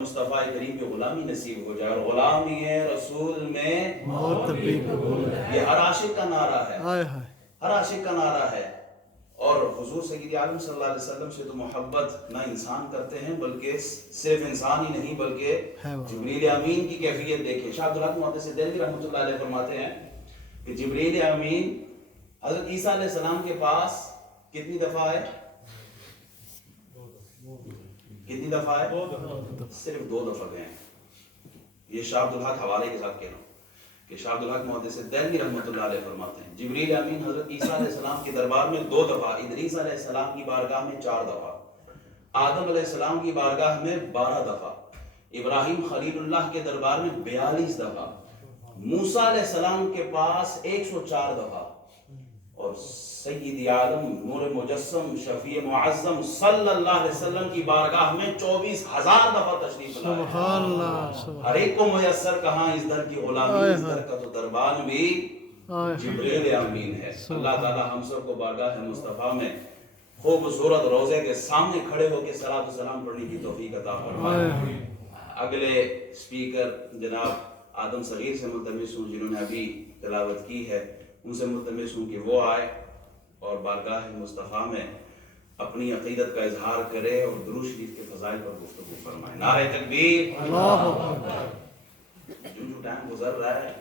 مصطفیٰ کریم کی غلامی نصیب ہو جائے، اور غلامی رسول میں موت بھی قبول ہے۔ یہ ہر عاشق کا نعرہ ہے، ہائے ہائے، ہر عاشق کا نعرہ ہے۔ اور حضور سید عالم صلی اللہ علیہ وسلم سے تو محبت نہ انسان کرتے ہیں، بلکہ صرف انسان ہی نہیں بلکہ جبریل امین کی کیفیت دیکھیں۔ شاہ عبدالحق محدث دہلوی رحمۃ اللہ علیہ فرماتے ہیں کہ جبریل امین حضرت عیسیٰ علیہ السلام کے پاس کتنی دفعہ ہے؟ کتنی دفعہ ہے؟ صرف 2 دفعہ گئے ہیں۔ یہ شاہ عبدالحق حوالے کے ساتھ کہہ رہا ہوں کہ شاہ عبدالحق محدث دہلوی رحمۃ اللہ علیہ فرماتے ہیں جبریل امین حضرت عیسیٰ علیہ السلام کے دربار میں 2 دفعہ، ادریس علیہ السلام کی بارگاہ میں 4 دفعہ، آدم علیہ السلام کی بارگاہ میں 12 دفعہ، ابراہیم خلیل اللہ کے دربار میں 42 دفعہ، موسیٰ علیہ السلام کے پاس 104 دفعہ، اور سید عالم نور مجسم شفیع معظم صلی اللہ علیہ وسلم کی بارگاہ میں 24,000 دفعہ تشریف لائے۔ سبحان اللہ، ہر ایک کو میسر کہاں اس در کی غلامی، اس در کا تو دربان بھی جبریل امین ہے۔ اللہ تعالی ہم سب کو بارگاہ مصطفیٰ میں خوبصورت روضے کے سامنے کھڑے ہو کے صلاۃ و سلام پڑھنے کی توفیق عطا فرمائے۔ اگلے سپیکر جناب آدم صغیر سے ملتمس ہوں جنہوں نے ابھی تلاوت کی ہے، ان سے ملتمس ہوں کہ وہ آئے اور بارگاہ مصطفیٰ میں اپنی عقیدت کا اظہار کرے اور درود شریف کے فضائل پر گفتگو فرمائے۔ نعرہ تکبیر، اللہ اکبر۔ جو ٹائم گزر رہا ہے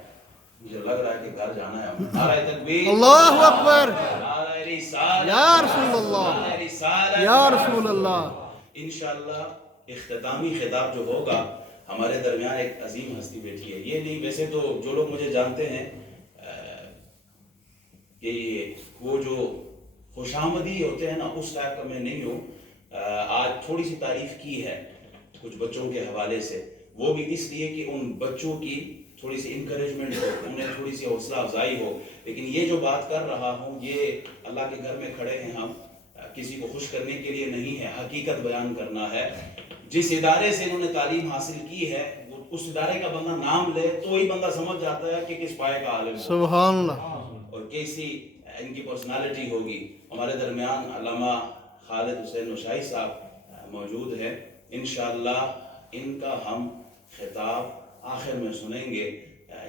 مجھے لگ رہا ہے کہ گھر جانا ہے ہمیں۔ نعرہ تکبیر، اللہ اکبر، نعرہ رسالت، یا رسول اللہ، نعرہ رسالت، یا رسول اللہ۔ انشاءاللہ اختتامی خطاب جو ہوگا، ہمارے درمیان ایک عظیم ہستی بیٹھی ہے۔ یہ نہیں، ویسے تو جو لوگ مجھے جانتے ہیں کہ وہ جو خوش آمدی ہوتے ہیں نا، اس ٹائپ کا میں نہیں ہوں۔ آج تھوڑی سی تعریف کی ہے کچھ بچوں کے حوالے سے، وہ بھی اس لیے کہ ان بچوں کی تھوڑی سی انکریجمنٹ ہو، انہیں تھوڑی سی حوصلہ افزائی ہو۔ لیکن یہ جو بات کر رہا ہوں، یہ اللہ کے گھر میں کھڑے ہیں ہم، کسی کو خوش کرنے کے لیے نہیں ہے، حقیقت بیان کرنا ہے۔ جس ادارے سے انہوں نے تعلیم حاصل کی ہے، اس ادارے کا بندہ نام لے تو ہی بندہ سمجھ جاتا ہے کہ کس پائے کا عالم ہے، سبحان اللہ، اور کیسی ان کی پرسنالٹی ہوگی۔ ہمارے درمیان علامہ خالد حسین نوشائی صاحب موجود ہیں، انشاءاللہ ان کا ہم خطاب آخر میں سنیں گے،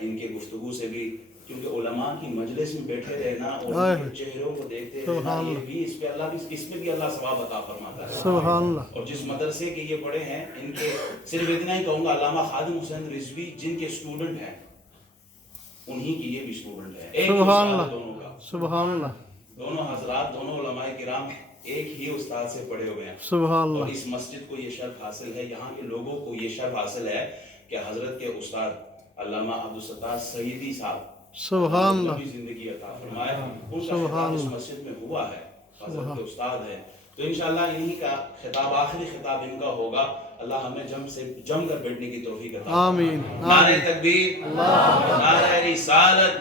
ان کے گفتگو سے بھی، کیونکہ علماء کی مجلس میں بیٹھے رہنا اور ان کے چہروں کو دیکھتے رہنا، یہ بھی اس میں بھی اللہ ثواب عطا فرماتا ہے۔ سبحان اللہ۔ اور جس مدرسے کے یہ پڑھے ہیں، ان کے صرف اتنا ہی کہوں گا، علامہ خادم حسین رضوی جن کے اسٹوڈنٹ ہیں، انہی کی یہ بھی اسٹوڈنٹ ہے۔ ایک سبحان استاد اللہ، دونوں کا، سبحان اللہ، دونوں حضرات، دونوں علماء کرام ایک ہی استاد سے پڑھے ہوئے ہیں۔ سبحان اور اللہ، اس مسجد کو یہ شرف حاصل ہے، یہاں کے لوگوں کو یہ شرف حاصل ہے کہ حضرت کے استاد علامہ عبدالستار سیدی صاحب سبحان اللہ، لمبی زندگی عطا فرمائے، ان کا خطاب اس مسجد میں ہوا ہے، حضرت کے استاد ہیں۔ تو انشاءاللہ انہی کا خطاب، آخری خطاب ان کا ہوگا۔ اللہ ہمیں جم کر بیٹھنے کی توفیق عطا فرمائے۔ آمین، نعرہ تکبیر، نعرہ رسالت،